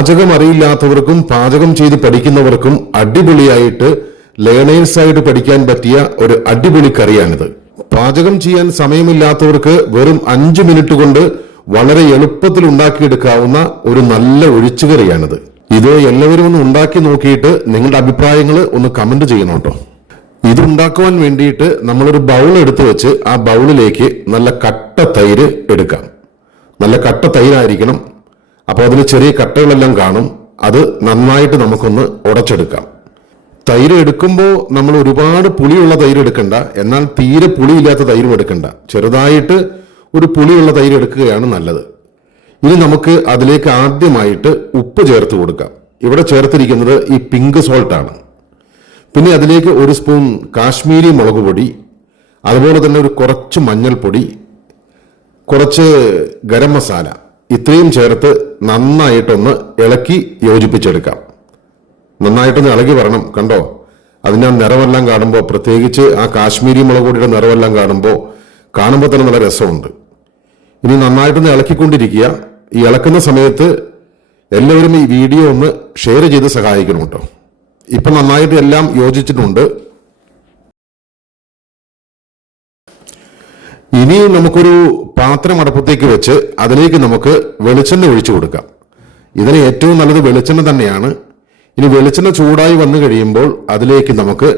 പാചകം അറിയില്ലാത്തവർക്കും പാചകം ചെയ്ത് പഠിക്കുന്നവർക്കും അടിപൊളിയായിട്ട് ലേണേഴ്സ് ആയിട്ട് പഠിക്കാൻ പറ്റിയ ഒരു അടിപൊളി കറിയാണിത്. പാചകം ചെയ്യാൻ സമയമില്ലാത്തവർക്ക് വെറും അഞ്ച് മിനിറ്റ് കൊണ്ട് വളരെ എളുപ്പത്തിൽ ഉണ്ടാക്കിയെടുക്കാവുന്ന ഒരു നല്ല ഒഴിച്ചുകറിയാണിത് ഇത് എല്ലാവരും ഒന്ന് ഉണ്ടാക്കി നോക്കിയിട്ട് നിങ്ങളുടെ അഭിപ്രായങ്ങൾ ഒന്ന് കമന്റ് ചെയ്യണം ഇത് ഉണ്ടാക്കുവാൻ വേണ്ടിയിട്ട് നമ്മളൊരു ബൗൾ എടുത്തു വെച്ച് ആ ബൗളിലേക്ക് നല്ല കട്ട തൈര് എടുക്കാം. നല്ല കട്ട തൈരായിരിക്കണം. അപ്പോൾ അതിൽ ചെറിയ കട്ടകളെല്ലാം കാണും. അത് നന്നായിട്ട് നമുക്കൊന്ന് ഉടച്ചെടുക്കാം. തൈര് എടുക്കുമ്പോൾ നമ്മൾ ഒരുപാട് പുളിയുള്ള തൈര് എടുക്കണ്ട. എന്നാൽ തീരെ പുളിയില്ലാത്ത തൈരും എടുക്കണ്ട. ചെറുതായിട്ട് ഒരു പുളിയുള്ള തൈര് എടുക്കുകയാണ് നല്ലത്. ഇനി നമുക്ക് അതിലേക്ക് ആദ്യമായിട്ട് ഉപ്പ് ചേർത്ത് കൊടുക്കാം. ഇവിടെ ചേർത്തിരിക്കുന്നത് ഈ പിങ്ക് സോൾട്ട് ആണ്. പിന്നെ അതിലേക്ക് ഒരു സ്പൂൺ കാശ്മീരി മുളക് പൊടി അതുപോലെ തന്നെ ഒരു കുറച്ച് മഞ്ഞൾപ്പൊടി കുറച്ച് ഗരം മസാല ഇത്രയും ചേർത്ത് നന്നായിട്ടൊന്ന് ഇളക്കി യോജിപ്പിച്ചെടുക്കാം. നന്നായിട്ടൊന്ന് ഇളകി വരണം കണ്ടോ? അതിന്റെ ആ നിറമെല്ലാം കാണുമ്പോൾ പ്രത്യേകിച്ച് ആ കാശ്മീരി മുളക് പൊടിയുടെ കാണുമ്പോൾ കാണുമ്പോൾ തന്നെ നല്ല രസമുണ്ട്. ഇനി നന്നായിട്ടൊന്ന് ഇളക്കിക്കൊണ്ടിരിക്കുക. ഈ ഇളക്കുന്ന സമയത്ത് എല്ലാവരും ഈ വീഡിയോ ഒന്ന് ഷെയർ ചെയ്ത് സഹായിക്കണം കേട്ടോ. ഇപ്പം നന്നായിട്ട് എല്ലാം യോജിച്ചിട്ടുണ്ട്. ഇനി നമുക്കൊരു പാത്രം അടപ്പത്തേക്ക് വെച്ച് അതിലേക്ക് നമുക്ക് വെളിച്ചെണ്ണ ഒഴിച്ചു കൊടുക്കാം. ഇതിന് ഏറ്റവും നല്ലത് വെളിച്ചെണ്ണ തന്നെയാണ്. ഇനി വെളിച്ചെണ്ണ ചൂടായി വന്നു കഴിയുമ്പോൾ അതിലേക്ക് നമുക്ക്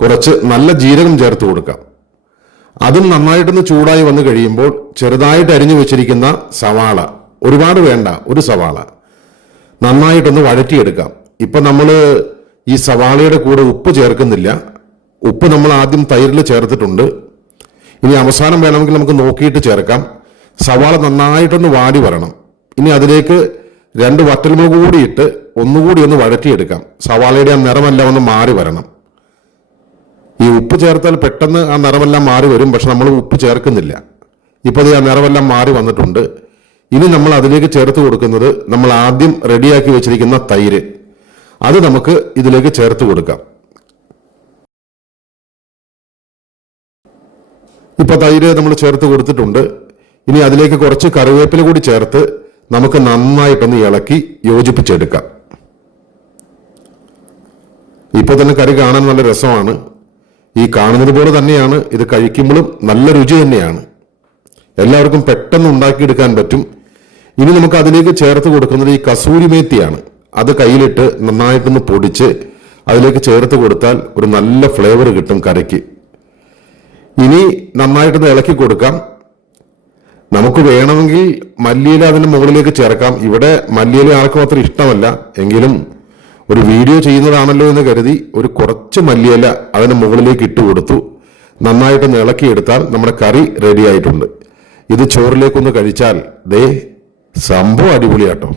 കുറച്ച് നല്ല ജീരകം ചേർത്ത് കൊടുക്കാം. അതും നന്നായിട്ടൊന്ന് ചൂടായി വന്നു കഴിയുമ്പോൾ ചെറുതായിട്ട് അരിഞ്ഞു വെച്ചിരിക്കുന്ന സവാള ഒരുപാട് വേണ്ട ഒരു സവാള നന്നായിട്ടൊന്ന് വഴറ്റിയെടുക്കാം. ഇപ്പൊ നമ്മൾ ഈ സവാളയുടെ കൂടെ ഉപ്പ് ചേർക്കുന്നില്ല. ഉപ്പ് നമ്മൾ ആദ്യം തൈരിൽ ചേർത്തിട്ടുണ്ട്. ഇനി അവസാനം വേണമെങ്കിൽ നമുക്ക് നോക്കിയിട്ട് ചേർക്കാം. സവാള നന്നായിട്ടൊന്ന് വാടി വരണം. ഇനി അതിലേക്ക് രണ്ട് വറ്റൽമുളക് കൂടിയിട്ട് ഒന്നുകൂടി ഒന്ന് വഴറ്റിയെടുക്കാം. സവാളയുടെ ആ നിറമെല്ലാം ഒന്ന് മാറി വരണം. ഈ ഉപ്പ് ചേർത്താൽ പെട്ടെന്ന് ആ നിറമെല്ലാം മാറി വരും പക്ഷെ നമ്മൾ ഉപ്പ് ചേർക്കുന്നില്ല. ഇപ്പോൾ ആ നിറമെല്ലാം മാറി വന്നിട്ടുണ്ട്. ഇനി നമ്മൾ അതിലേക്ക് ചേർത്ത് കൊടുക്കുന്നത് നമ്മൾ ആദ്യം റെഡിയാക്കി വെച്ചിരിക്കുന്ന തൈര്. അത് നമുക്ക് ഇതിലേക്ക് ചേർത്ത് കൊടുക്കാം. ഇപ്പൊ തൈര് നമ്മൾ ചേർത്ത് കൊടുത്തിട്ടുണ്ട്. ഇനി അതിലേക്ക് കുറച്ച് കറിവേപ്പില കൂടി ചേർത്ത് നമുക്ക് നന്നായിട്ടൊന്ന് ഇളക്കി യോജിപ്പിച്ചെടുക്കാം. ഇപ്പൊ തന്നെ കറി കാണാൻ നല്ല രസമാണ്. ഈ കാണുന്നത് പോലെ തന്നെയാണ്. ഇത് കഴിക്കുമ്പോഴും നല്ല രുചി തന്നെയാണ്. എല്ലാവർക്കും പെട്ടെന്ന് ഉണ്ടാക്കിയെടുക്കാൻ പറ്റും. ഇനി നമുക്ക് അതിലേക്ക് ചേർത്ത് കൊടുക്കുന്നത് ഈ കസൂരി മേത്തിയാണ്. അത് കയ്യിലിട്ട് നന്നായിട്ടൊന്ന് പൊടിച്ച് അതിലേക്ക് ചേർത്ത് കൊടുത്താൽ ഒരു നല്ല ഫ്ലേവർ കിട്ടും കറിക്ക്. ഇനി നന്നായിട്ടൊന്ന് ഇളക്കി കൊടുക്കാം. നമുക്ക് വേണമെങ്കിൽ മല്ലിയില അതിന്റെ മുകളിലേക്ക് ചേർക്കാം. ഇവിടെ മല്ലിയില ആർക്കും അത്ര ഇഷ്ടമല്ല. എങ്കിലും ഒരു വീഡിയോ ചെയ്യുന്നതാണല്ലോ എന്ന് കരുതി ഒരു കുറച്ച് മല്ലിയില അതിന് മുകളിലേക്ക് ഇട്ട് കൊടുത്തു. നന്നായിട്ടൊന്ന് ഇളക്കിയെടുത്താൽ നമ്മുടെ കറി റെഡി ആയിട്ടുണ്ട്. ഇത് ചോറിലേക്കൊന്ന് കഴിച്ചാൽ ദേ സംഭവം അടിപൊളിയാട്ടോ.